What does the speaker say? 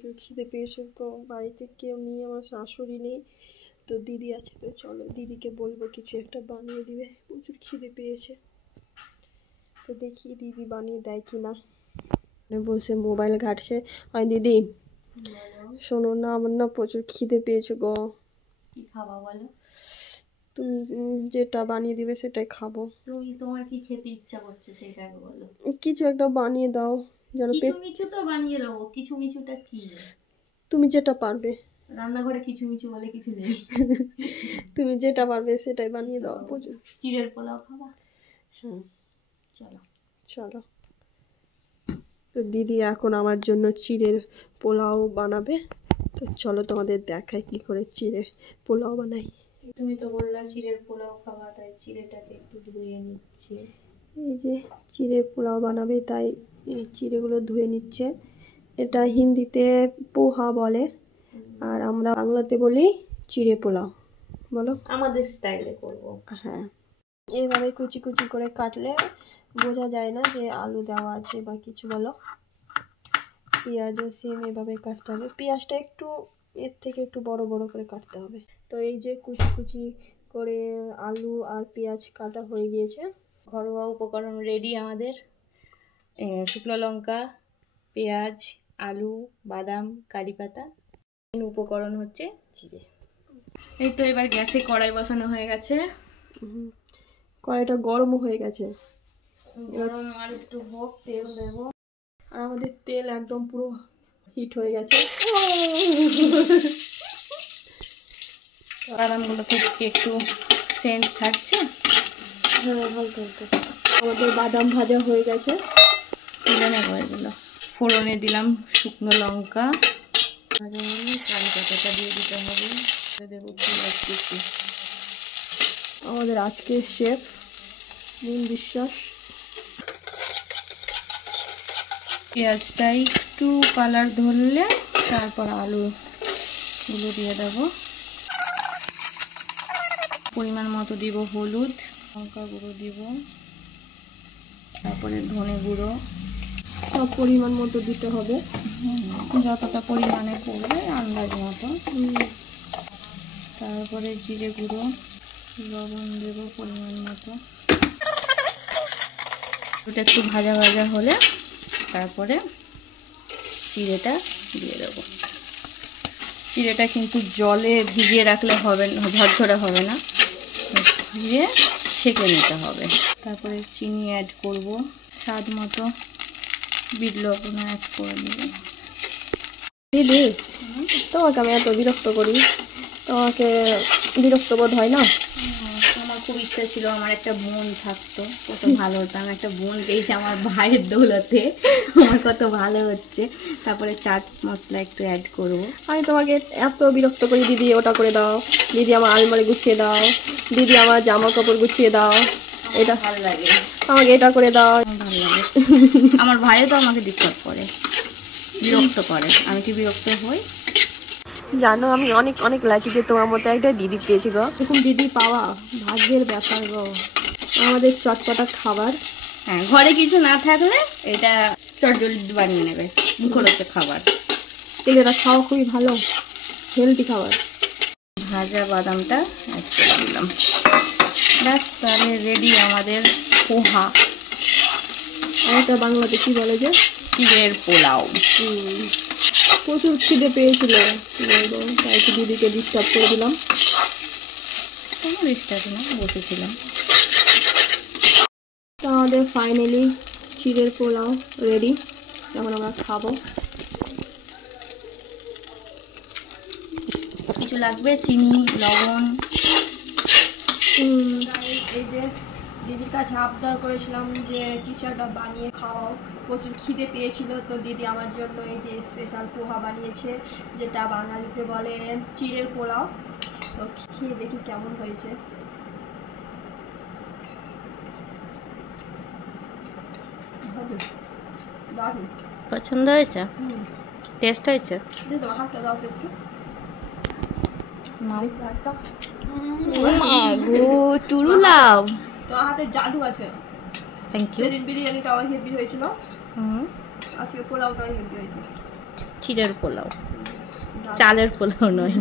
প্রচুর খিদে পেয়েছে তো, বাড়িতে কেউ নেই, আমার শাশুড়ি নেই, তো দিদি আছে, তো চলো দিদিকে বলবো কিছু একটা বানিয়ে দিবে, প্রচুর খিদে পেয়েছে, তো দেখি দিদি বানিয়ে দেয় কিনা। বসে মোবাইল ঘাটছে। হয় দিদি শোনো না, আমার না প্রচুর খিদে পেয়েছে গো। কি খাবা বলো? তুমি যেটা বানিয়ে দিবে সেটাই খাবো। তোমার কি খেতে ইচ্ছা করছে সেটা বলো। কিছু একটা বানিয়ে দাও যেন। কিছু মিছু তো বানিয়ে দেবো। কিছু মিছুটা কি? তুমি যেটা পারবে। রান্নাঘরে কিছু মিছু বলে কিছু নেই। তুমি যেটা পারবে সেটাই বানিয়ে দাও। প্রচুর চিড়ের পোলাও খাবা? হ্যাঁ চলো চলো। তো দিদি এখন আমার জন্য চিড়ের পোলাও বানাবে, তো চলো তোমাদের দেখাই কি করে চিড়ের পোলাও বানাই। তুমি তো বললা চিড়ের পোলাও খাবা, তাই চিড়েটাকে একটু ধুয়ে নিচ্ছি। এই যে চিড়ের পোলাও বানাবে তাই এই চিড়েগুলো ধুয়ে নিচ্ছে। এটা হিন্দিতে পোহা বলে, আর আমরা বাংলাতে বলি চিড়ে পোলাও। বলো আমাদের স্টাইলে করব। হ্যাঁ, এইভাবে কুচি কুচি করে কাটলে বোঝা যায় না যে আলু দেওয়া আছে বা কিছু। বলো পেঁয়াজও সেম এভাবে কাটতে হবে, পেঁয়াজটা একটু এর থেকে একটু বড় বড় করে কাটতে হবে। তো এই যে কুচি কুচি করে আলু আর পেঁয়াজ কাটা হয়ে গিয়েছে। ঘরোয়া উপকরণ রেডি আমাদের। শুকনো লঙ্কা, পেঁয়াজ, আলু, বাদাম, কারি পাতা। মেন উপকরণ হচ্ছে জিরে। এই তো এবার গ্যাসে কড়াই বসানো হয়ে গেছে। কড়াইটা গরমও হয়ে গেছে, গরম আর একটু হোক, তেল দেব। আর আমাদের তেল একদম পুরো হিট হয়ে গেছে। বাদামগুলো থেকে একটু সেন্ট ছাড়ছে। হ্যাঁ হালকা হালকা। আমাদের বাদাম ভাজা হয়ে গেছে, তুলে নেবো এগুলো। ফোড়নে দিলাম শুকনো লঙ্কা, ভাজা হলে কারি পাতাটা দিয়ে দিতে হবে। দেবো পেঁয়াজ কুচি। আমাদের আজকের শেফ নীল বিশ্বাস। পেঁয়াজটা একটু কালার ধরলে তারপর আলুগুলো দিয়ে দেবো। পরিমাণ মতো দিব হলুদ, লঙ্কা গুঁড়ো দিব, তারপরে ধনে গুঁড়ো। সব পরিমাণ মতো দিতে হবে, যতটা পরিমাণে পড়বে আন্দাজ মতো। তারপরে জিরে গুঁড়ো, লবণ দেব পরিমাণ মতো। ওটা একটু ভাজা ভাজা হলে তারপরে চিড়েটা দিয়ে দেবো। চিড়েটা কিন্তু জলে ভিজিয়ে রাখলে হবে না, ঝরঝরে হবে না, ধুয়ে ছেঁকে নিতে হবে। তারপরে চিনি অ্যাড করব, স্বাদ মতো বিট লবণ অ্যাড করে দেবো। দিদি তোমাকে আমি এত বিরক্ত করি, তোমাকে বিরক্ত বোধ হয় না? আমার খুব ইচ্ছা ছিল আমার একটা বোন থাকতো, কত ভালো হতো। আমি একটা বোন পেয়েছি আমার ভাইয়ের দৌলতে, আমার কত ভালো হচ্ছে। তারপরে চাট মশলা একটু অ্যাড করবো। আমি তোমাকে এত বিরক্ত করি, দিদি ওটা করে দাও, দিদি আমার আলমারি গুছিয়ে দাও, দিদি আমার জামা কাপড় গুছিয়ে দাও, এটা ভালো লাগে, আমাকে এটা করে দাও। ভালো লাগে। আমার ভাইও তো আমাকে ডিস্টার্ব করে, বিরক্ত করে। আমি কি বিরক্ত হই? জানো আমি অনেক অনেক লাকি যে তোমার মতো একটা দিদি পেয়েছি গো। এরকম দিদি পাওয়া ভাগ্যের ব্যাপার গো। আমাদের চটপটা খাবার, হ্যাঁ, ঘরে কিছু না থাকলে এটা চটজলদি বানিয়ে নেবে, মুখরোচক খাবার। তেলেরা খাওয়া খুবই ভালো, হেলদি খাবার। ভাজা বাদামটা অ্যাড করে দিলাম। ব্যাস, তাহলে রেডি আমাদের পোহা। আর এটা বাংলাতে কি বলে যে চিড়ের পোলাও। প্রচুর খিদে পেয়েছিল, কি বলবো, তাই একটু দিদিকে ডিস্টার্ব করে দিলাম। কোনো ডিস্টার্ব না, বসেছিলাম। তো আমাদের ফাইনালি চিড়ের পোলাও রেডি, এখন আমরা খাবো। কিছু লাগবে চিনি, লবণ। এই যে দিদির কাছে আবদার করেছিলাম যে কিছু একটা বানিয়ে খাওয়াও, প্রচুর খিদে পেয়েছিল, তো দিদি আমার জন্য এই যে স্পেশাল পোহা বানিয়েছে, যেটা বাঙালিতে বলে চিড়ের পোলাও। তো খেয়ে দেখি কেমন হয়েছে। দারুণ পছন্দ হয়েছে? টেস্ট হয়েছে? দিদি হাতটা দাও তো একটু। টুরুলাও তো হাতে জাদু আছে। Thank you. সেদিন বিরিয়ানিটাও হেভি হয়েছিল, আজকে পোলাওটাও হেভি হয়েছে। চিড়ের পোলাও, চালের পোলাও নয়।